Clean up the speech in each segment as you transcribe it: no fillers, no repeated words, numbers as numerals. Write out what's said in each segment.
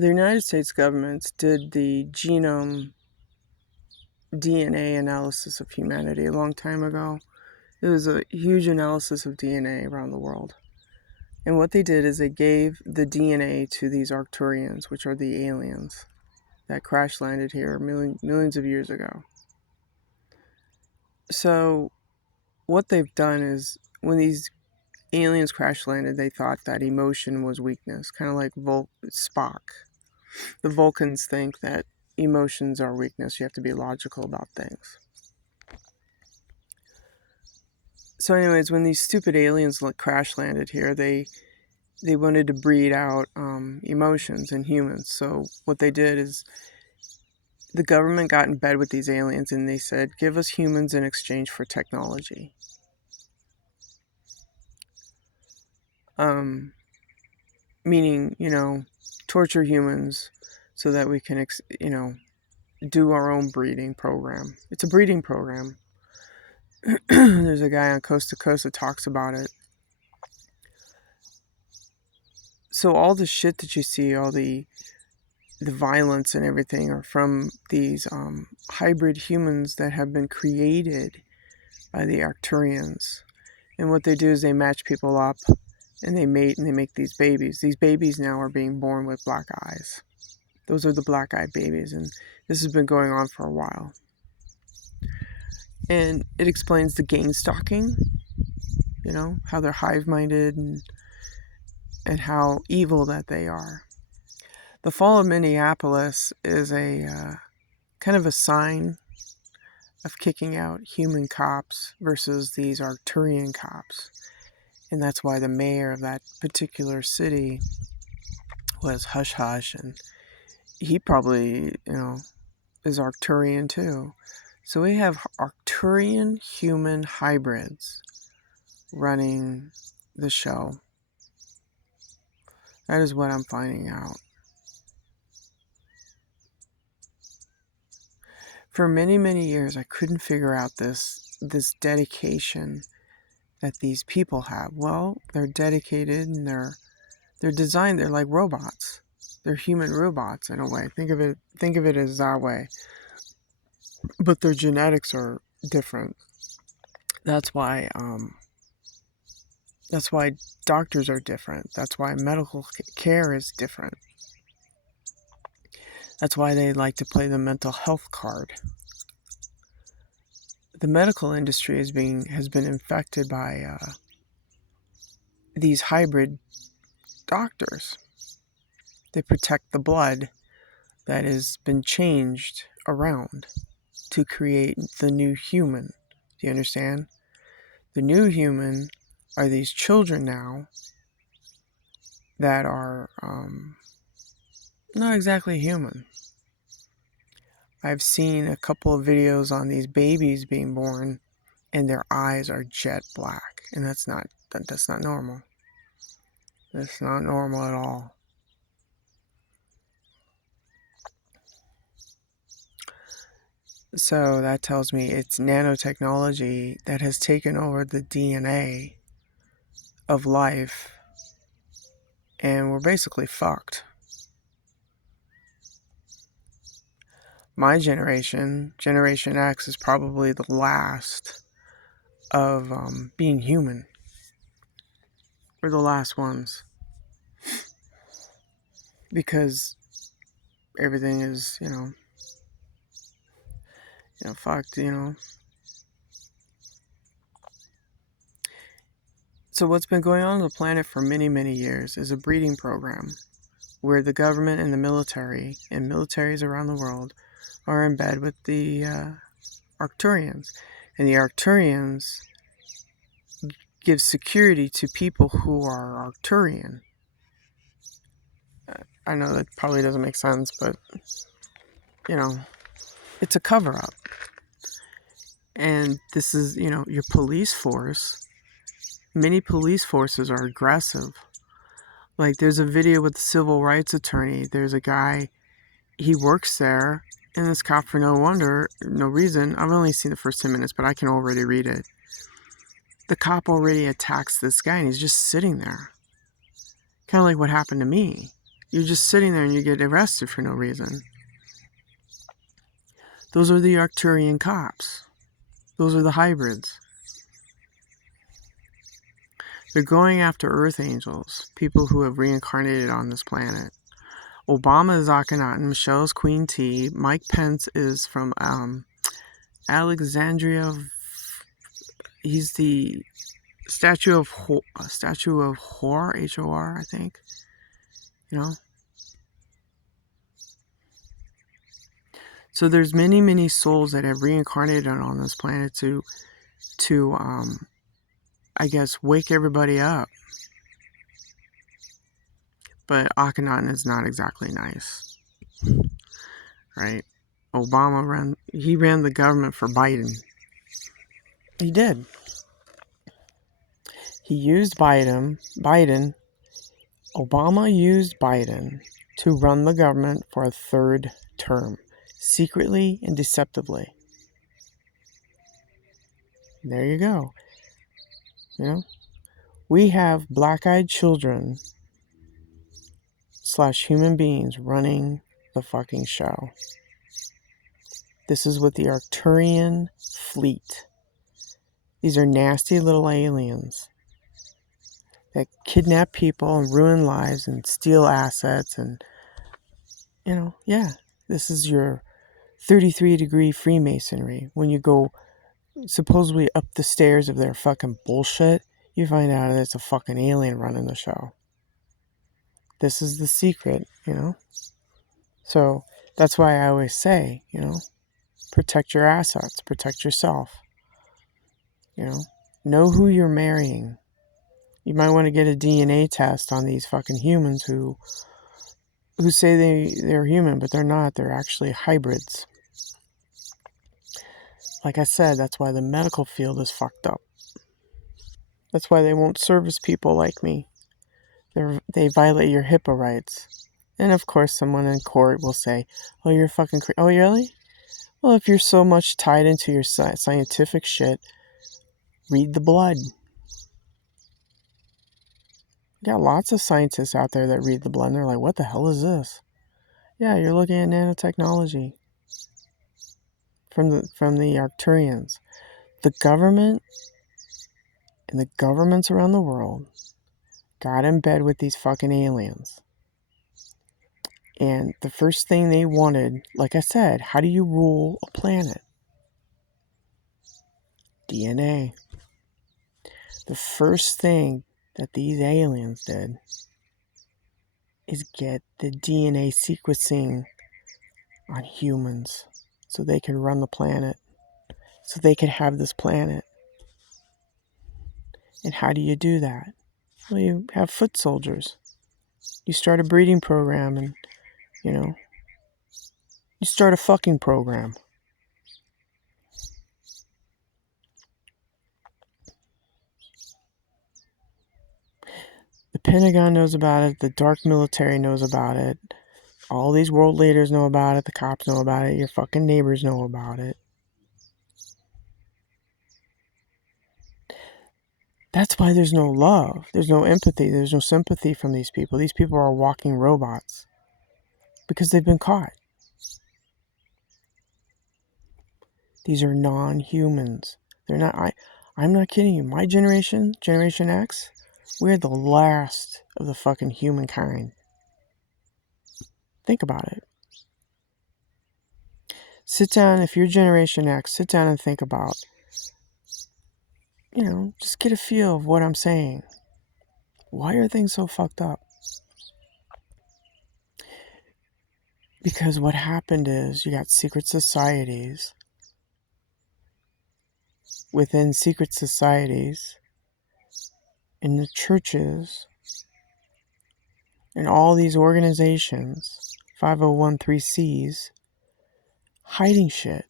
The United States government did the genome DNA analysis of humanity a long time ago. It was a huge analysis of DNA around the world. And what they did is they gave the DNA to these arcturians, which are the aliens that crash landed here millions of years ago. So what they've done is when these aliens crash landed, they thought that emotion was weakness, kind of like Spock. The Vulcans think that emotions are weakness. You have to be logical about things. So anyways, when these stupid aliens crash landed here, they wanted to breed out emotions in humans. So what they did is the government got in bed with these aliens and they said, give us humans in exchange for technology. Meaning, torture humans so that we can, do our own breeding program. It's a breeding program. There's a guy on Coast to Coast that talks about it. So all the shit that you see, all the violence and everything are from these hybrid humans that have been created by the arcturians. And what they do is they match people up and they mate and they make these babies. These babies now are being born with black eyes. Those are the black-eyed babies, and this has been going on for a while. And it explains the gang stalking, how they're hive-minded and how evil that they are. The fall of Minneapolis is a kind of a sign of kicking out human cops versus these Arcturian cops. And that's why the mayor of that particular city was hush-hush, and he probably, is Arcturian too. So we have Arcturian human hybrids running the show. That is what I'm finding out. For many, many years, I couldn't figure out this dedication that these people have. Well, they're dedicated and they're designed. They're like robots. They're human robots in a way. Think of it as that way. But their genetics are different. That's why doctors are different. That's why medical care is different. That's why they like to play the mental health card. The medical industry has been infected by these hybrid doctors. They protect the blood that has been changed around to create the new human. Do you understand? The new human are these children now that are not exactly human. I've seen a couple of videos on these babies being born and their eyes are jet black, and that's not normal. That's not normal at all. So that tells me it's nanotechnology that has taken over the DNA of life, and we're basically fucked. My generation, Generation X, is probably the last of being human. We're the last ones. Because everything is, fucked, So what's been going on the planet for many, many years is a breeding program where the government and the military and militaries around the world are in bed with the Arcturians. And the Arcturians give security to people who are Arcturian. I know that probably doesn't make sense, but, it's a cover-up. And this is, your police force. Many police forces are aggressive. Like, there's a video with the civil rights attorney. There's a guy, he works there, and this cop, for no reason, I've only seen the first 10 minutes, but I can already read it. The cop already attacks this guy, and he's just sitting there. Kind of like what happened to me. You're just sitting there and you get arrested for no reason. Those are the Arcturian cops. Those are the hybrids. They're going after Earth angels, people who have reincarnated on this planet. Obama is Akhenaten, Michelle's Queen T, Mike Pence is from Alexandria. He's the statue of Hor, H-O-R, I think. You know? So there's many, many souls that have reincarnated on this planet to I guess, wake everybody up. But Akhenaten is not exactly nice. Right? Obama ran the government for Biden. He did. He used Biden. Obama used Biden to run the government for a third term, secretly and deceptively. There you go. You know, we have black-eyed children / human beings running the fucking show. This is with the Arcturian fleet. These are nasty little aliens that kidnap people and ruin lives and steal assets and, this is your 33-degree Freemasonry. When you go supposedly up the stairs of their fucking bullshit, you find out that it's a fucking alien running the show. This is the secret, So that's why I always say, protect your assets, protect yourself. Know who you're marrying. You might want to get a DNA test on these fucking humans who say they're human, but they're not. They're actually hybrids. Like I said, that's why the medical field is fucked up. That's why they won't service people like me. They violate your HIPAA rights. And of course, someone in court will say, oh, you're fucking crazy. Oh, really? Well, if you're so much tied into your scientific shit, read the blood. You got lots of scientists out there that read the blood and they're like, what the hell is this? Yeah, you're looking at nanotechnology from the Arcturians. The government and the governments around the world got in bed with these fucking aliens. And the first thing they wanted, like I said, how do you rule a planet? DNA. The first thing that these aliens did is get the DNA sequencing on humans so they can run the planet, so they can have this planet. And how do you do that? Well, you have foot soldiers. You start a breeding program and, you start a fucking program. The Pentagon knows about it. The dark military knows about it. All these world leaders know about it. The cops know about it. Your fucking neighbors know about it. That's why there's no love. There's no empathy. There's no sympathy from these people. These people are walking robots because they've been caught. These are non-humans. They're not. I'm not kidding you. My generation, Generation X, we're the last of the fucking humankind. Think about it. Sit down, if you're Generation X, sit down and think about, just get a feel of what I'm saying. Why are things so fucked up? Because what happened is you got secret societies. Within secret societies, in the churches, and all these organizations, 501(c)(3)s, hiding shit.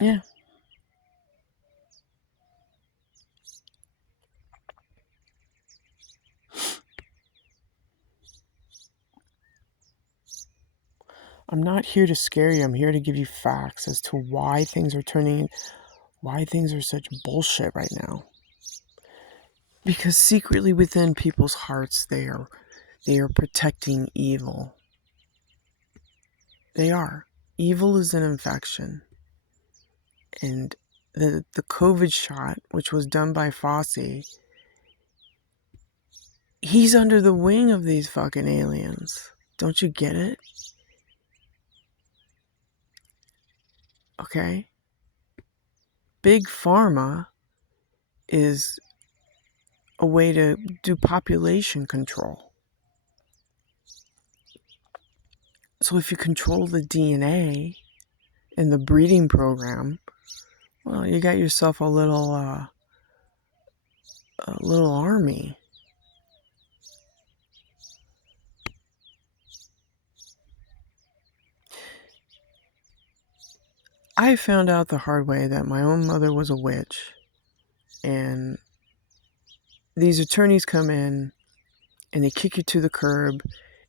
Yeah. I'm not here to scare you. I'm here to give you facts as to why things are turning why things are such bullshit right now. Because secretly within people's hearts, they are protecting evil. They are. Evil is an infection. And the COVID shot, which was done by Fauci, he's under the wing of these fucking aliens. Don't you get it? Okay? Big Pharma is a way to do population control. So if you control the DNA and the breeding program, well, you got yourself a little army. I found out the hard way that my own mother was a witch, and these attorneys come in and they kick you to the curb,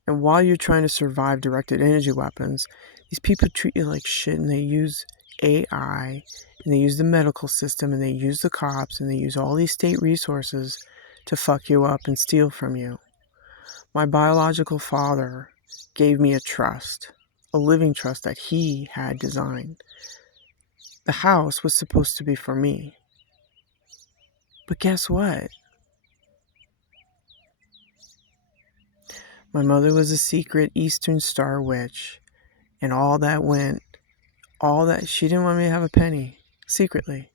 and while you're trying to survive directed energy weapons, these people treat you like shit, and they use AI, and they use the medical system, and they use the cops, and they use all these state resources to fuck you up and steal from you. My biological father gave me a trust, a living trust that he had designed. The house was supposed to be for me. But guess what? My mother was a secret Eastern Star witch, and she didn't want me to have a penny, secretly.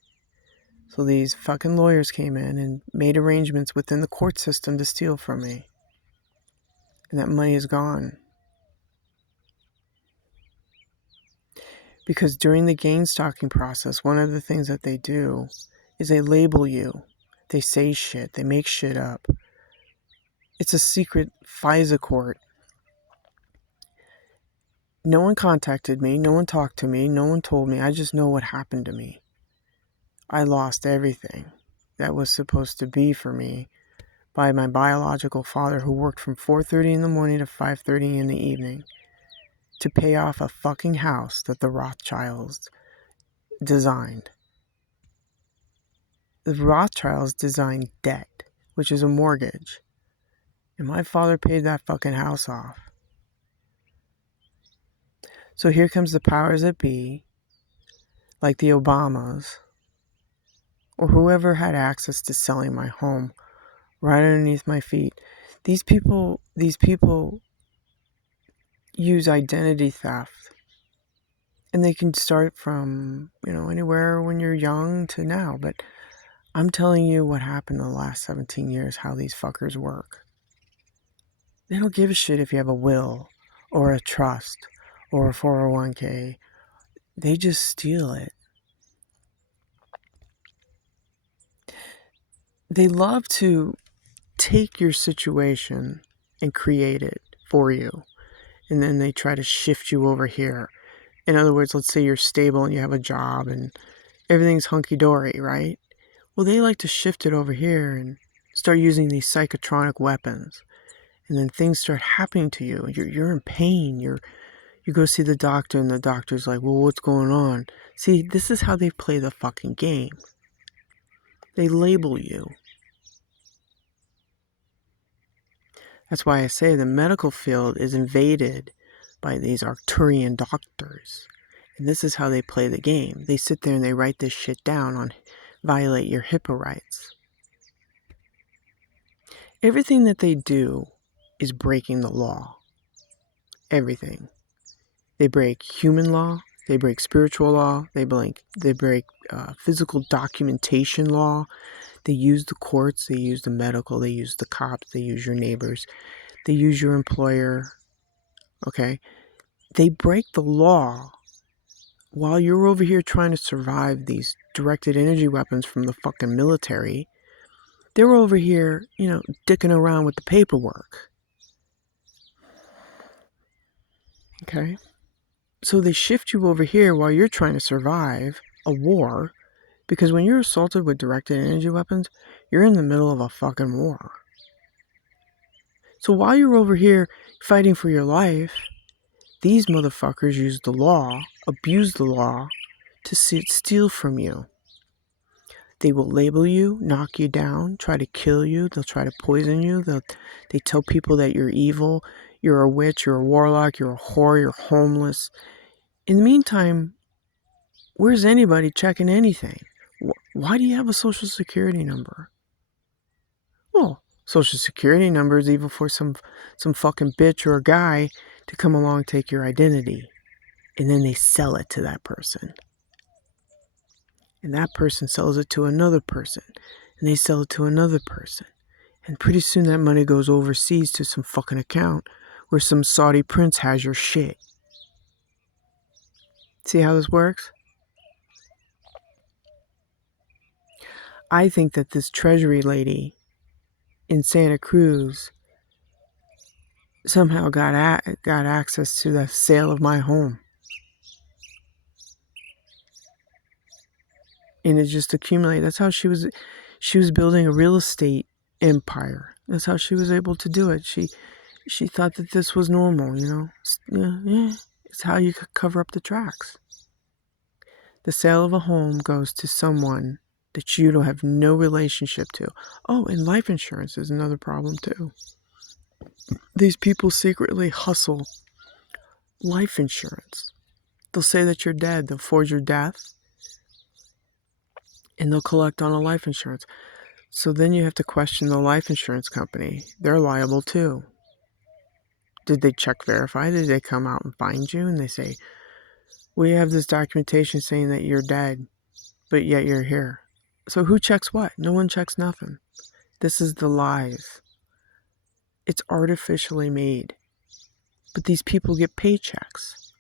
So these fucking lawyers came in and made arrangements within the court system to steal from me. And that money is gone. Because during the gain stalking process, one of the things that they do is they label you. They say shit. They make shit up. It's a secret FISA court. No one contacted me. No one talked to me. No one told me. I just know what happened to me. I lost everything that was supposed to be for me by my biological father, who worked from 4:30 in the morning to 5:30 in the evening to pay off a fucking house that the Rothschilds designed. The Rothschilds designed debt, which is a mortgage. And my father paid that fucking house off. So here comes the powers that be, like the Obamas, or whoever had access to selling my home right underneath my feet. These people use identity theft. And they can start from, anywhere when you're young to now. But I'm telling you what happened in the last 17 years, how these fuckers work. They don't give a shit if you have a will or a trust or a 401k. They just steal it. They love to take your situation and create it for you. And then they try to shift you over here. In other words, let's say you're stable and you have a job and everything's hunky-dory, right? Well, they like to shift it over here and start using these psychotronic weapons. And then things start happening to you. You're in pain. You go see the doctor and the doctor's like, well, what's going on? See, this is how they play the fucking game. They label you. That's why I say the medical field is invaded by these arcturian doctors. And this is how they play the game. They sit there and they write this shit down on violate your HIPAA rights. Everything that they do is breaking the law. Everything. They break human law. They break spiritual law. They break physical documentation law. They use the courts. They use the medical. They use the cops. They use your neighbors. They use your employer. Okay? They break the law while you're over here trying to survive these directed energy weapons from the fucking military. They're over here, dicking around with the paperwork. Okay? So they shift you over here while you're trying to survive a war, because when you're assaulted with directed energy weapons, you're in the middle of a fucking war. So while you're over here fighting for your life, these motherfuckers use the law, abuse the law, to steal from you. They will label you, knock you down, try to kill you. They'll try to poison you. They tell people that you're evil, you're a witch, you're a warlock, you're a whore, you're homeless. In the meantime, where's anybody checking anything? Why do you have a social security number? Well, social security number is even for some fucking bitch or a guy to come along and take your identity. And then they sell it to that person. And that person sells it to another person. And they sell it to another person. And pretty soon that money goes overseas to some fucking account where some Saudi prince has your shit. See how this works? I think that this treasury lady in Santa Cruz somehow got access to the sale of my home. And it just accumulated. That's how she was building a real estate empire. That's how she was able to do it. She thought that this was normal, Yeah, it's how you could cover up the tracks. The sale of a home goes to someone that you don't have no relationship to. Oh, and life insurance is another problem too. These people secretly hustle life insurance. They'll say that you're dead. They'll forge your death. And they'll collect on a life insurance. So then you have to question the life insurance company. They're liable too. Did they check verify? Did they come out and find you? And they say, we have this documentation saying that you're dead, but yet you're here. So who checks what? No one checks nothing. This is the lies. It's artificially made. But these people get paychecks.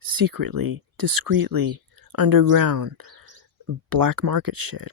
Secretly, discreetly, underground, black market shit.